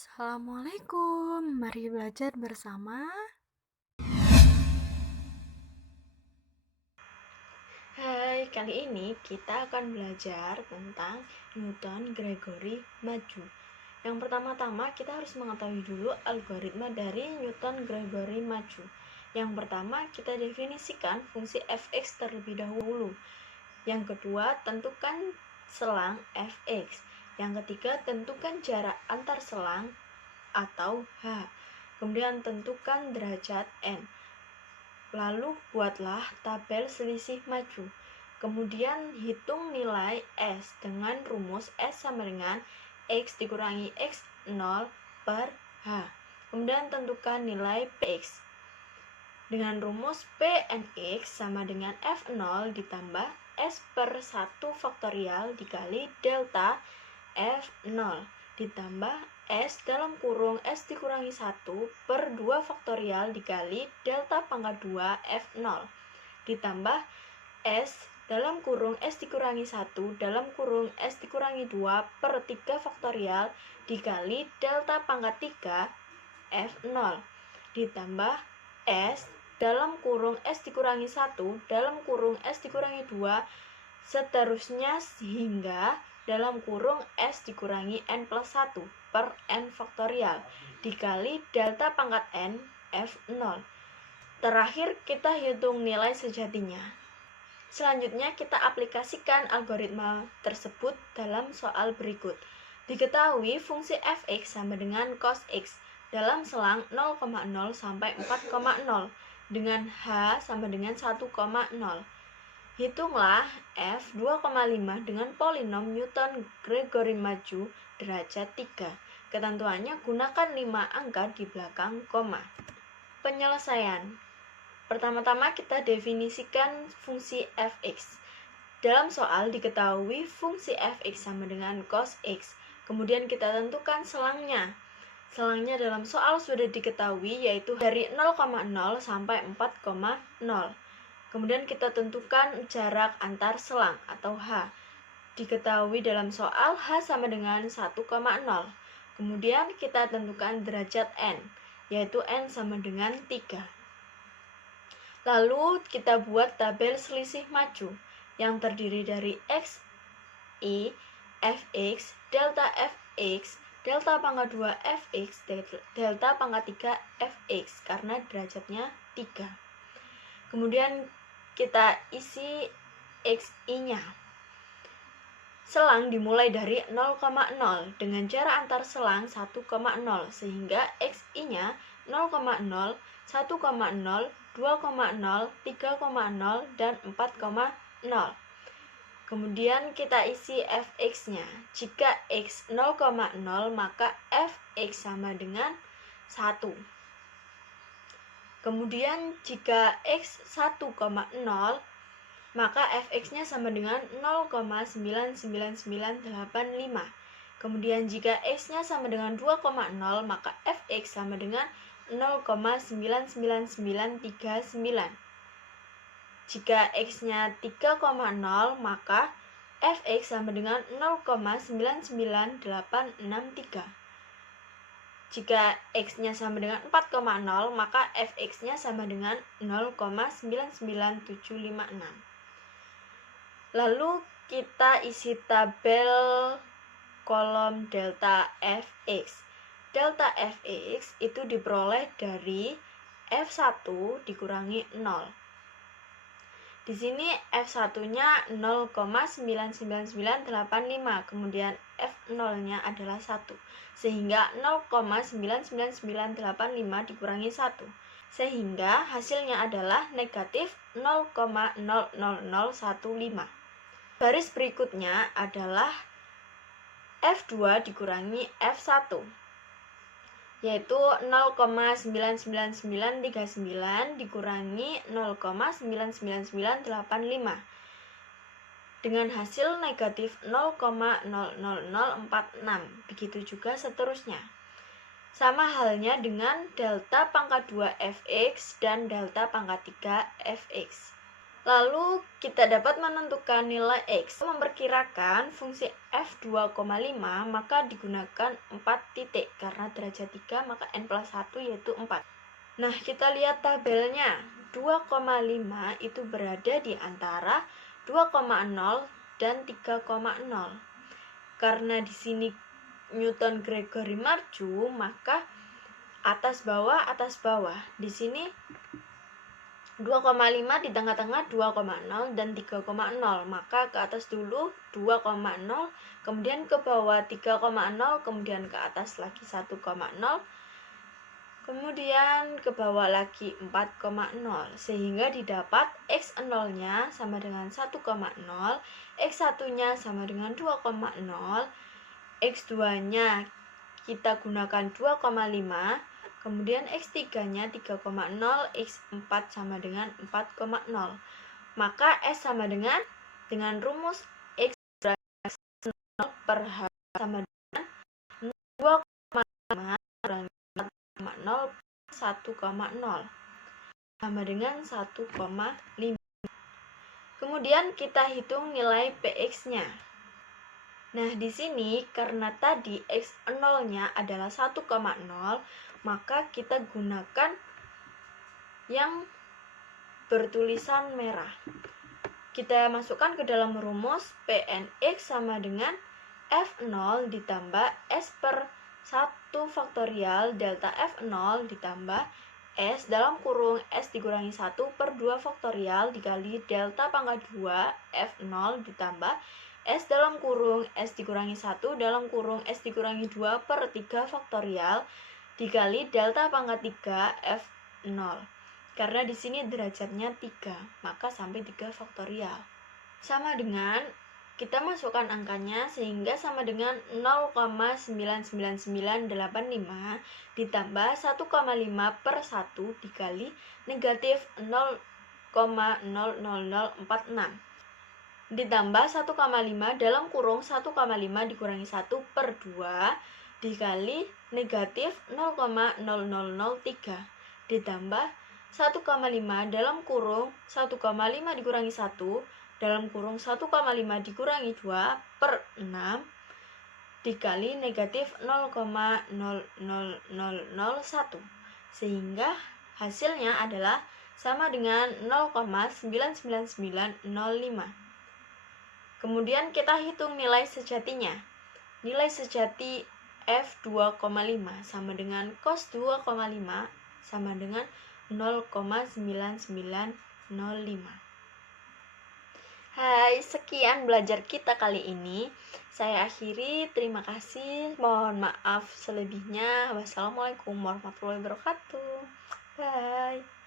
Assalamualaikum, mari belajar bersama. Hai, kali ini kita akan belajar tentang Newton-Gregory maju. Yang pertama-tama kita harus mengetahui dulu algoritma dari Newton-Gregory maju. Yang pertama kita definisikan fungsi fx terlebih dahulu. Yang kedua tentukan selang fx. Yang ketiga tentukan jarak antar selang atau h. Kemudian tentukan derajat n. Lalu buatlah tabel selisih maju. Kemudian hitung nilai S dengan rumus S sama dengan X dikurangi X0 per H. Kemudian tentukan nilai Px. Dengan rumus Pnx sama dengan F0 ditambah S per 1 faktorial dikali delta F0 ditambah S dalam kurung S dikurangi 1 per 2 faktorial dikali delta pangkat 2 F0 ditambah S dalam kurung S dikurangi 1 dalam kurung S dikurangi 2 per 3 faktorial dikali delta pangkat 3 F0 ditambah S dalam kurung S dikurangi 1 dalam kurung S dikurangi 2 seterusnya sehingga dalam kurung S dikurangi N plus 1 per N faktorial dikali delta pangkat N F0. Terakhir kita hitung nilai sejatinya. Selanjutnya kita aplikasikan algoritma tersebut dalam soal berikut. Diketahui fungsi fx sama dengan cos x dalam selang 0,0 sampai 4,0 dengan h sama dengan 1,0. Hitunglah f 2,5 dengan polinom Newton-Gregory maju derajat 3. Ketentuannya gunakan 5 angka di belakang koma. Penyelesaian. Pertama-tama kita definisikan fungsi fx. Dalam soal diketahui fungsi fx sama dengan cos x. Kemudian kita tentukan selangnya. Selangnya dalam soal sudah diketahui yaitu dari 0,0 sampai 4,0. Kemudian kita tentukan jarak antar selang atau h. Diketahui dalam soal h sama dengan 1,0. Kemudian kita tentukan derajat n, yaitu n sama dengan 3. Lalu kita buat tabel selisih maju yang terdiri dari x, i, fx, delta fx, delta pangkat 2 fx, delta pangkat 3 fx karena derajatnya 3. Kemudian kita isi xi-nya. Selang dimulai dari 0,0 dengan jarak antar selang 1,0 sehingga xi-nya 0,0, 1,0, 2,0, 3,0, dan 4,0. Kemudian kita isi fx-nya. Jika x 0,0 maka fx sama dengan 1. Kemudian jika x 1,0 maka fx-nya sama dengan 0,99985. Kemudian jika x-nya sama dengan 2,0 maka fx sama dengan 0,99939. Jika x-nya 3,0 maka fx sama dengan 0,99863. Jika x-nya sama dengan 4,0 maka fx-nya sama dengan 0,99756. Lalu kita isi tabel kolom delta fx. Delta fx itu diperoleh dari f1 dikurangi 0. Di sini f1-nya 0,99985, kemudian f0-nya adalah 1. Sehingga 0,99985 dikurangi 1. Sehingga hasilnya adalah negatif 0,00015. Baris berikutnya adalah f2 dikurangi f1, yaitu 0,99939 dikurangi 0,99985 dengan hasil negatif 0,00046. Begitu juga seterusnya. Sama halnya dengan delta pangkat 2 fx dan delta pangkat 3 fx. Lalu kita dapat menentukan nilai X. Memperkirakan fungsi f 2,5 maka digunakan 4 titik. Karena derajat 3 maka n plus 1 yaitu 4. Nah, kita lihat tabelnya. 2,5 itu berada di antara 2,0 dan 3,0. Karena di sini Newton Gregory maju, maka atas bawah. Di sini 2,5 di tengah-tengah 2,0 dan 3,0, maka ke atas dulu 2,0, kemudian ke bawah 3,0, kemudian ke atas lagi 1,0, kemudian ke bawah lagi 4,0, sehingga didapat x0 nya sama dengan 1,0, x1 nya sama dengan 2,0, x2 nya kita gunakan 2,5, kemudian x3-nya 3,0, x4 sama dengan 4,0. Maka S sama dengan rumus X berdasarkan 0 per H sama dengan 2,5 kurangi 4,0 1,0 sama dengan 1,5. Kemudian kita hitung nilai PX-nya. Nah, di sini karena tadi X0-nya adalah 1,0, maka kita gunakan yang bertulisan merah. Kita masukkan ke dalam rumus Pnx sama dengan F0 ditambah S per 1 faktorial delta F0 ditambah S dalam kurung S dikurangi 1 per 2 faktorial dikali delta pangkat 2 F0 ditambah S dalam kurung S dikurangi 1 dalam kurung S dikurangi 2 per 3 faktorial dikali delta pangkat 3 F0. Karena di sini derajatnya 3, maka sampai 3 faktorial. Sama dengan, kita masukkan angkanya sehingga sama dengan 0,99985 ditambah 1,5 per 1 dikali negatif 0,00046 ditambah 1,5 dalam kurung 1,5 dikurangi 1 per 2 dikali negatif 0,0003 ditambah 1,5 dalam kurung 1,5 dikurangi 1 dalam kurung 1,5 dikurangi 2 per 6 dikali negatif 0,00001 sehingga hasilnya adalah sama dengan 0,99905. Kemudian kita hitung nilai sejatinya. Nilai sejati F2,5 sama dengan cos 2,5 sama dengan 0,9905. Hai, sekian belajar kita kali ini. Saya akhiri, terima kasih. Mohon maaf selebihnya. Wassalamualaikum warahmatullahi wabarakatuh. Bye.